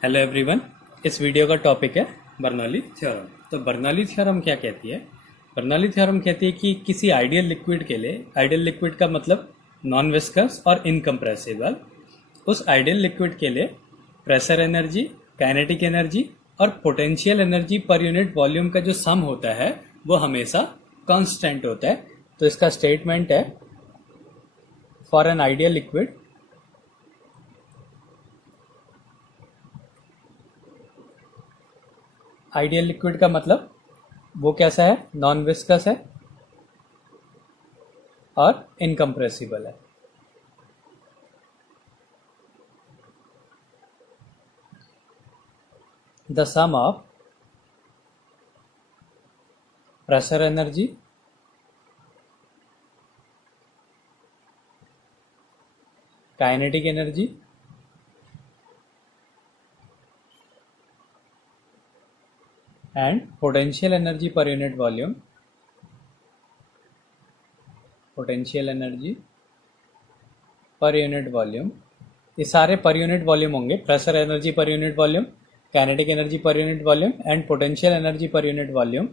Hello everyone. इस video का topic है बर्नौली थ्योरम। तो बर्नौली थ्योरम क्या कहती है? बर्नौली थ्योरम कहती है कि किसी आइडियल लिक्विड के लिए, आइडियल लिक्विड का मतलब नॉन विस्कस और इनकम्प्रेसिबल, उस आइडियल लिक्विड के लिए प्रेशर एनर्जी, काइनेटिक एनर्जी और potential energy per unit volume का जो सम होता है वो हमेशा कांस्टेंट होता है। तो इसका स्टेटमेंट है, for an ideal liquid ideal liquid का मतलब वो कैसा है? नॉन विस्कस है और इनकम्प्रेसिबल है। The sum of pressure energy, kinetic energy and potential energy per unit volume, potential energy per unit volume, ये सारे पर यूनिट वॉल्यूम होंगे। Pressure energy per unit volume, kinetic energy per unit volume and potential energy per unit volume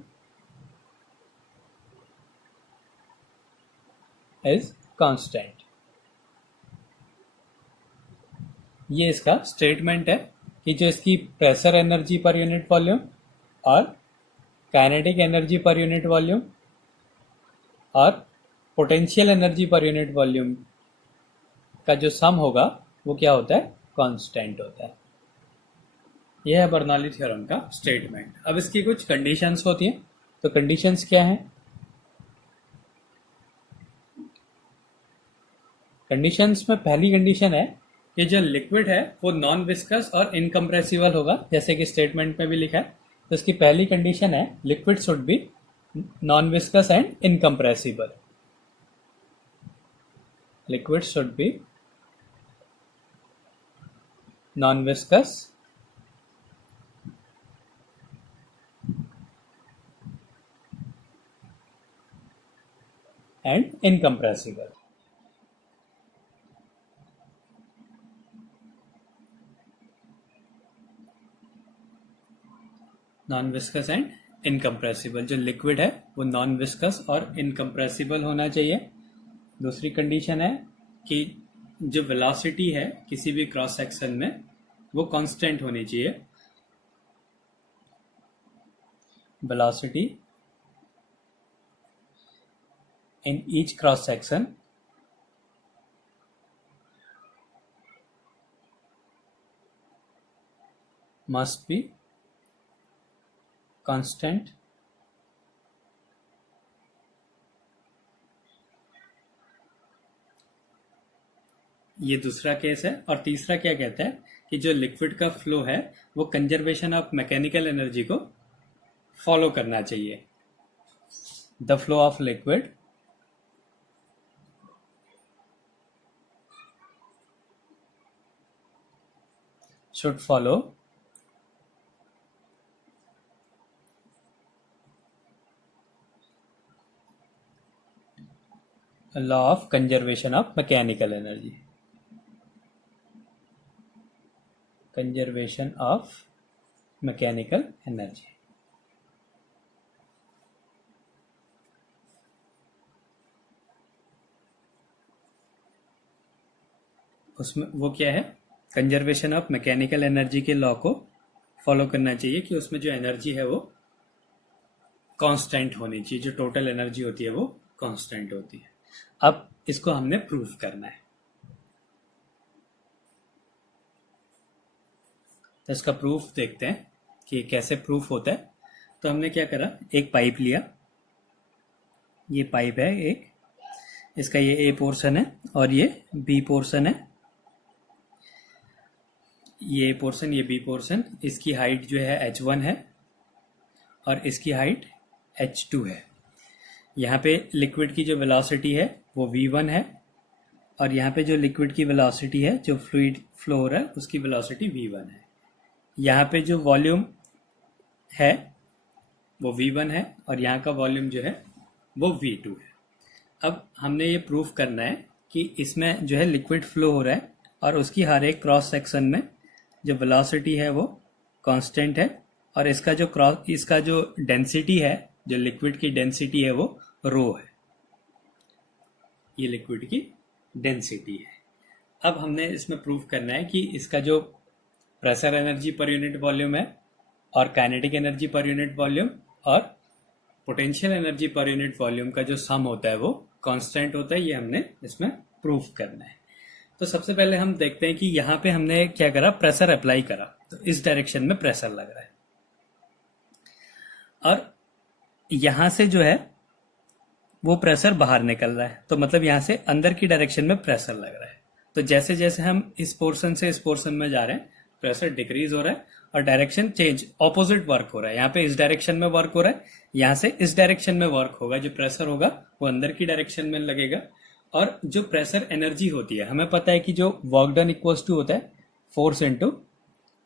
is constant. ये इसका statement है कि जो इसकी pressure energy per unit volume और kinetic energy per unit volume और potential energy per unit volume का जो सम होगा वो क्या होता है? कांस्टेंट होता है। यह है बर्नौली थ्योरम का स्टेटमेंट। अब इसकी कुछ कंडीशंस होती हैं। तो कंडीशंस क्या हैं? कंडीशंस में पहली कंडीशन है कि जो लिक्विड है वो नॉन विस्कस और इनकम्प्रेसिबल होगा, जैसे कि स्टेटमेंट में भी लिखा है। तो इसकी पहली कंडीशन है, liquid should be non viscous and incompressible. Liquid should be non viscous and incompressible. Non viscous and incompressible, जो लिक्विड है वो नॉन विस्कस और इनकम्प्रेसिबल होना चाहिए। दूसरी कंडीशन है कि जो वेलोसिटी है किसी भी क्रॉस सेक्शन में वो कांस्टेंट होनी चाहिए। Velocity in each cross section must be constant ये दूसरा केस है। और तीसरा क्या कहता है कि जो लिक्विड का फ्लो है वो कंजर्वेशन ऑफ मैकेनिकल एनर्जी को फॉलो करना चाहिए। The flow of liquid should follow a law of conservation of mechanical energy. Conservation of mechanical energy. उसमें वो क्या है? कंजर्वेशन ऑफ मैकेनिकल एनर्जी के लॉ को फॉलो करना चाहिए कि उसमें जो एनर्जी है वो कांस्टेंट होनी चाहिए, जो टोटल एनर्जी होती है वो कांस्टेंट होती है। अब इसको हमने प्रूफ करना है। तो इसका प्रूफ देखते हैं कि कैसे प्रूफ होता है। तो हमने क्या करा, एक पाइप लिया। ये पाइप है एक, इसका ये ए पोर्शन है और ये बी पोर्शन है। ये पोर्शन, ये बी पोर्शन, इसकी हाइट जो है h1 है और इसकी हाइट h2 है। यहाँ पे लिक्विड की जो वेलोसिटी है वो v1 है और यहाँ पे जो लिक्विड की वेलोसिटी है, जो फ्लूइड फ्लो हो रहा है उसकी वेलोसिटी v1 है। यहाँ पे जो वॉल्यूम है वो v1 है और यहाँ का वॉल्यूम जो है वो v2 है। अब हमने ये प्रूफ करना है कि इसमें जो है लिक्विड फ्लो हो रहा है और उसकी हर एक क्रॉस सेक्शन में जो वेलोसिटी है वो कांस्टेंट है, और इसका जो डेंसिटी है, जो लिक्विड की डेंसिटी है वो रो है। ये लिक्विड की डेंसिटी है। अब हमने इसमें प्रूव करना है कि इसका जो pressure energy per unit volume है और kinetic energy per unit volume और potential energy per unit volume का जो सम होता है वो कांस्टेंट होता है। ये हमने इसमें प्रूव करना है। तो सबसे पहले हम देखते हैं कि यहाँ पे हमने क्या करा, प्रेशर अप्लाई करा, तो इस डायरेक्शन में प्रेशर लग रहा है, और यहां से जो है वो प्रेशर बाहर निकल रहा है, तो मतलब यहां से अंदर की डायरेक्शन में प्रेशर लग रहा है। तो जैसे जैसे हम इस पोर्शन से इस पोर्शन में जा रहे हैं, प्रेशर डिक्रीज हो रहा है और डायरेक्शन चेंज, ऑपोजिट वर्क हो रहा है। यहाँ पे इस डायरेक्शन में वर्क हो रहा है, यहाँ से इस डायरेक्शन में वर्क होगा। जो प्रेशर होगा वो अंदर की डायरेक्शन में लगेगा, और जो प्रेशर एनर्जी होती है, हमें पता है कि जो वर्क डन इक्वल्स टू होता है force into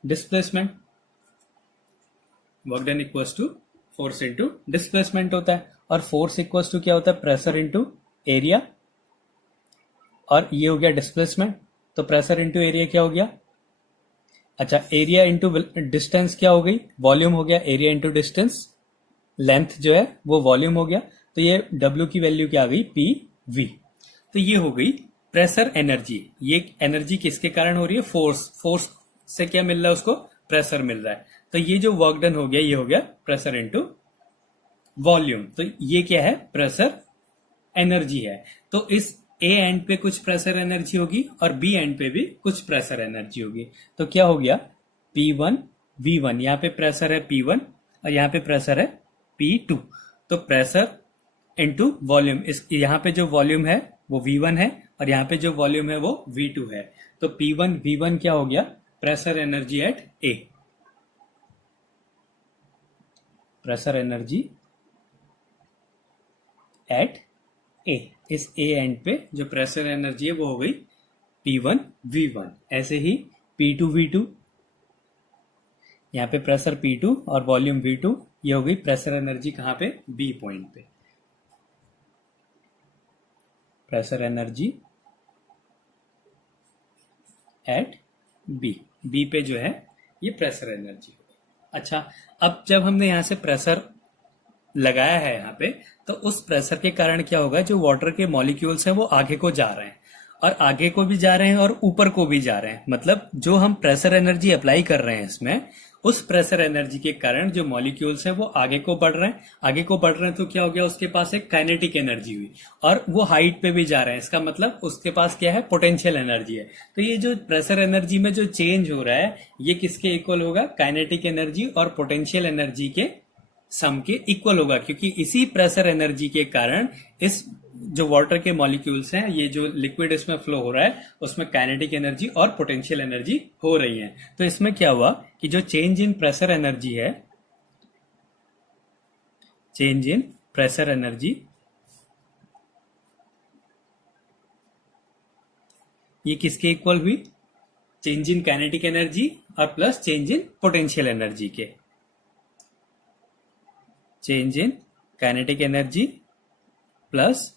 displacement. Work done equals to force into displacement होता है, और फोर्स इक्वल्स टू क्या होता है, प्रेशर इनटू एरिया, और ये हो गया डिस्प्लेसमेंट। तो प्रेशर इनटू एरिया क्या हो गया, अच्छा एरिया इनटू डिस्टेंस क्या हो गई, वॉल्यूम हो गया। एरिया इनटू डिस्टेंस, लेंथ जो है वो वॉल्यूम हो गया। तो ये W की वैल्यू क्या आ गई, PV। तो ये हो गई प्रेशर एनर्जी। ये एनर्जी किसके कारण हो रही है, फोर्स से क्या मिल रहा है उसको, प्रेशर मिल रहा है। तो ये जो वर्क डन हो गया, ये हो गया प्रेशर इनटू वॉल्यूम। तो ये क्या है, प्रेशर एनर्जी है। तो इस ए एंड पे कुछ प्रेशर एनर्जी होगी और बी एंड पे भी कुछ प्रेशर एनर्जी होगी। तो क्या हो गया, P1 V1, यहाँ पे प्रेशर है P1 और यहाँ पे प्रेशर है P2। तो प्रेशर इनटू वॉल्यूम, इस यहाँ पे जो वॉल्यूम है वो V1 है और यहाँ पे जो वॉल्यूम है वो V2 है। तो P1 V1 क्या हो गया, pressure energy at A। Pressure energy at A, इस A एंड पे जो प्रेशर एनर्जी है वो हो गई P1 V1। ऐसे ही P2 V2, यहाँ पे प्रेशर P2 और वॉल्यूम V2, ये हो गई प्रेशर एनर्जी कहाँ पे, B पॉइंट पे। प्रेशर एनर्जी एट B पे जो है ये प्रेशर एनर्जी हो गई। अच्छा, अब जब हमने यहाँ से प्रेशर लगाया है यहाँ पे, तो उस प्रेशर के कारण क्या होगा, जो वाटर के मॉलिक्यूल्स हैं वो आगे को जा रहे हैं, और आगे को भी जा रहे हैं और ऊपर को भी जा रहे हैं। मतलब जो हम प्रेशर एनर्जी अप्लाई कर रहे हैं इसमें, उस प्रेशर एनर्जी के कारण जो मॉलिक्यूल्स हैं वो आगे को बढ़ रहे हैं। आगे को बढ़ रहे हैं तो क्या हो गया, उसके पास एक काइनेटिक एनर्जी हुई, और वो हाइट पे भी जा रहे हैं। इसका मतलब उसके पास क्या है, पोटेंशियल एनर्जी है। तो ये जो प्रेशर एनर्जी में जो चेंज हो रहा है, ये किसके इक्वल होगा, काइनेटिक एनर्जी और पोटेंशियल एनर्जी के सम के इक्वल होगा, क्योंकि इसी प्रेशर एनर्जी के कारण इस जो वाटर के मॉलिक्यूल्स हैं, ये जो लिक्विड इसमें फ्लो हो रहा है, उसमें काइनेटिक एनर्जी और पोटेंशियल एनर्जी हो रही है। तो इसमें क्या हुआ कि जो चेंज इन प्रेशर एनर्जी है, चेंज इन प्रेशर एनर्जी, ये किसके इक्वल हुई, चेंज इन काइनेटिक एनर्जी और plus change in potential energy के। Change in kinetic energy plus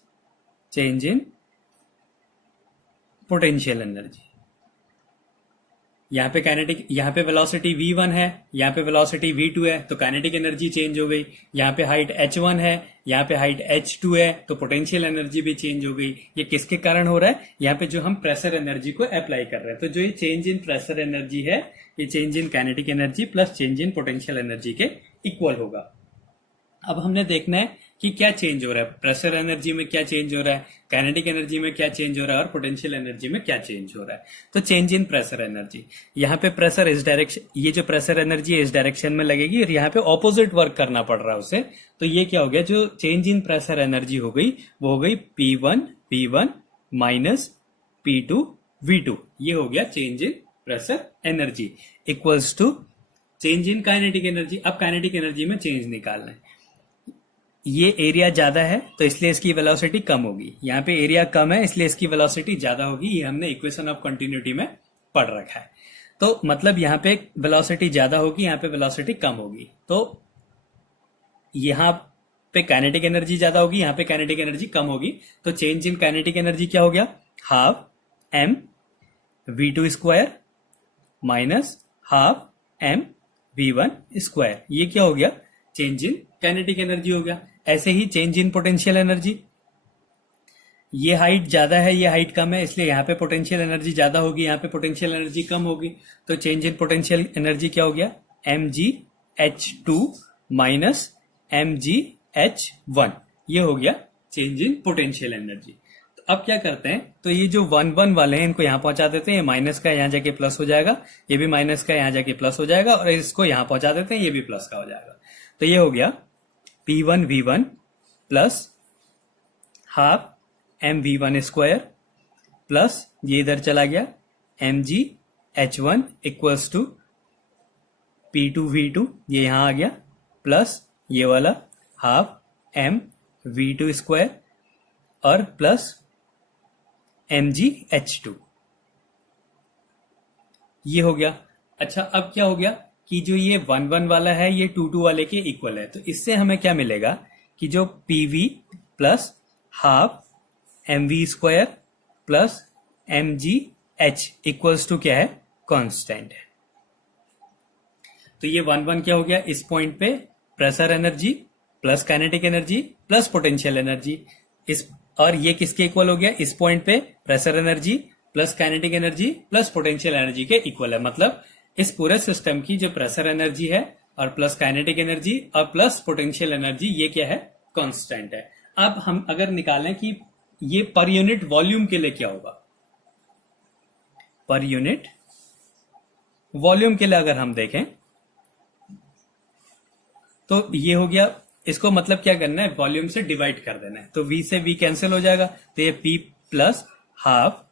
change in potential energy. यहाँ पे काइनेटिक, यहाँ पे वेलोसिटी v1 है, यहाँ पे वेलोसिटी v2 है, तो काइनेटिक एनर्जी चेंज हो गई। यहाँ पे हाइट h1 है, यहाँ पे हाइट h2 है, तो पोटेंशियल एनर्जी भी चेंज हो गई। ये किसके कारण हो रहा है, यहाँ पे जो हम प्रेशर एनर्जी को अप्लाई कर रहे हैं। तो जो ये चेंज इन प्रेशर एनर्जी है, ये change in kinetic energy plus change in potential energy के इक्वल होगा। अब हमने देखना है कि क्या चेंज हो रहा है, प्रेशर एनर्जी में क्या चेंज हो रहा है, काइनेटिक एनर्जी में क्या चेंज हो रहा है और पोटेंशियल एनर्जी में क्या चेंज हो रहा है। तो चेंज इन प्रेशर एनर्जी, यहाँ पे प्रेशर इस डायरेक्शन, ये जो प्रेशर एनर्जी है इस डायरेक्शन में लगेगी और यहाँ पे ऑपोजिट वर्क करना पड़ रहा है उसे। तो ये क्या हो गया, जो चेंज इन प्रेशर एनर्जी हो गई वो हो गई P1 V1 minus P2 V2। ये हो गया change in pressure energy equals to change in kinetic energy. अब काइनेटिक एनर्जी में चेंज निकालना है। ये एरिया ज्यादा है तो इसलिए इसकी वेलोसिटी कम होगी, यहाँ पे एरिया कम है इसलिए इसकी वेलोसिटी ज्यादा होगी। ये हमने इक्वेशन ऑफ कंटिन्यूटी में पढ़ रखा है। तो मतलब यहाँ पे वेलोसिटी ज्यादा होगी, यहाँ पे वेलोसिटी कम होगी। तो यहाँ पे काइनेटिक एनर्जी ज्यादा होगी, यहाँ पे काइनेटिक एनर्जी कम होगी। तो चेंज इन काइनेटिक एनर्जी क्या हो गया, half m v2 square minus half m v one square. ये क्या हो गया? चेंज इन काइनेटिक एनर्जी हो गया। ऐसे ही चेंज इन पोटेंशियल एनर्जी, ये हाइट ज्यादा है, ये हाइट कम है, इसलिए यहाँ पे पोटेंशियल एनर्जी ज्यादा होगी, यहाँ पे पोटेंशियल एनर्जी कम होगी। तो चेंज इन पोटेंशियल एनर्जी क्या हो गया? mgh2 minus mgh1। ये हो गया चेंज इन पोटेंशियल एनर्जी। तो अब क्या करते हैं, तो ये जो 1 1 वाले हैं इनको यहाँ पहुंचा देते हैं। ये माइनस का यहाँ जाके प्लस हो जाएगा, ये भी माइनस का यहाँ जाके प्लस हो जाएगा, और इसको यहाँ पहुंचा देते हैं, ये भी प्लस का हो जाएगा। तो ये हो गया P1V1 plus half mv1 square plus ये इधर चला गया mgh1 इक्वल्स टू P2V2, ये यहां आ गया, प्लस ये वाला हाफ mv2 स्क्वायर और प्लस mgh2, ये हो गया। अच्छा, अब क्या हो गया कि जो ये 1 1 वाला है ये 2 2 वाले के इक्वल है। तो इससे हमें क्या मिलेगा कि जो pv plus half mv square plus mgh equals to क्या है? कांस्टेंट है। तो ये 1 1 क्या हो गया? इस पॉइंट पे pressure energy plus kinetic energy plus potential energy, इस और ये किसके इक्वल हो गया? इस पॉइंट पे pressure energy plus kinetic energy plus potential energy के इक्वल है। मतलब इस पूरे सिस्टम की जो प्रेशर एनर्जी है और प्लस काइनेटिक एनर्जी और प्लस पोटेंशियल एनर्जी, ये क्या है? कांस्टेंट है। अब हम अगर निकालें कि ये पर यूनिट वॉल्यूम के लिए क्या होगा, पर यूनिट वॉल्यूम के लिए अगर हम देखें तो ये हो गया, इसको मतलब क्या करना है? वॉल्यूम से डिवाइड कर देना है। तो v से v कैंसिल हो जाएगा, तो ये p प्लस हाफ,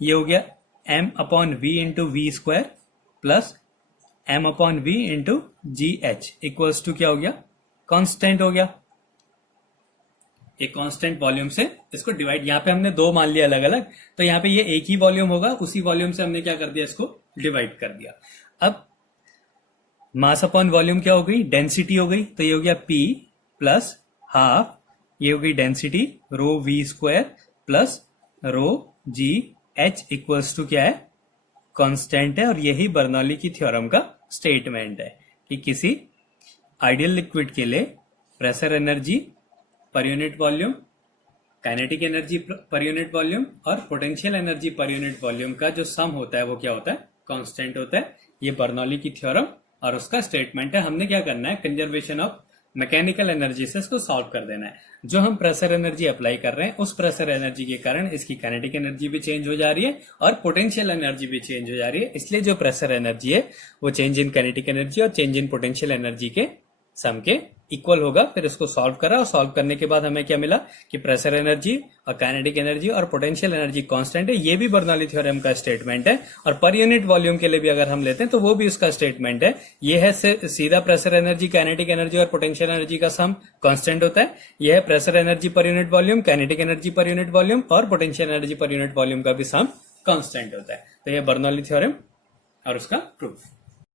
ये हो गया m upon v into v square plus m upon v into g h equals to क्या हो गया? कांस्टेंट हो गया। एक कांस्टेंट वॉल्यूम से इसको डिवाइड, यहाँ पे हमने दो मान लिया अलग अलग, तो यहाँ पे ये एक ही वॉल्यूम होगा, उसी वॉल्यूम से हमने क्या कर दिया? इसको डिवाइड कर दिया। अब मास अपॉन वॉल्यूम क्या हो गई? डेंसिटी हो गई। तो ये हो गया P प्लस हाफ, ये हो गई density rho v square plus rho g h equals to क्या है? कांस्टेंट है। और यही बर्नौली की थ्योरम का स्टेटमेंट है कि किसी आइडियल लिक्विड के लिए pressure energy per unit volume, kinetic energy per unit volume और potential energy per unit volume का जो सम होता है वो क्या होता है? कांस्टेंट होता है। ये बर्नौली की थ्योरम और उसका स्टेटमेंट है। हमने क्या करना है? कंजर्वेशन ऑफ मैकेनिकल एनर्जी से इसको सॉल्व कर देना है। जो हम प्रेशर एनर्जी अप्लाई कर रहे हैं उस प्रेशर एनर्जी के कारण इसकी काइनेटिक एनर्जी भी चेंज हो जा रही है और पोटेंशियल एनर्जी भी चेंज हो जा रही है। इसलिए जो प्रेशर एनर्जी है वो चेंज इन काइनेटिक एनर्जी और चेंज इन पोटेंशियल एनर्जी के सम के इक्वल होगा। फिर इसको सॉल्व करा और सॉल्व करने के बाद हमें क्या मिला कि प्रेशर एनर्जी और काइनेटिक एनर्जी और पोटेंशियल एनर्जी कांस्टेंट है। ये भी बर्नौली थ्योरम का स्टेटमेंट है। और पर यूनिट वॉल्यूम के लिए भी अगर हम लेते हैं तो वो भी उसका स्टेटमेंट है। ये है सीधा प्रेशर एनर्जी, काइनेटिक एनर्जी और पोटेंशियल एनर्जी का सम कांस्टेंट होता है। यह है pressure energy per unit volume, kinetic energy per unit volume और potential energy per unit volume का भी सम कांस्टेंट होता है। तो यह बर्नौली थ्योरम और उसका प्रूफ।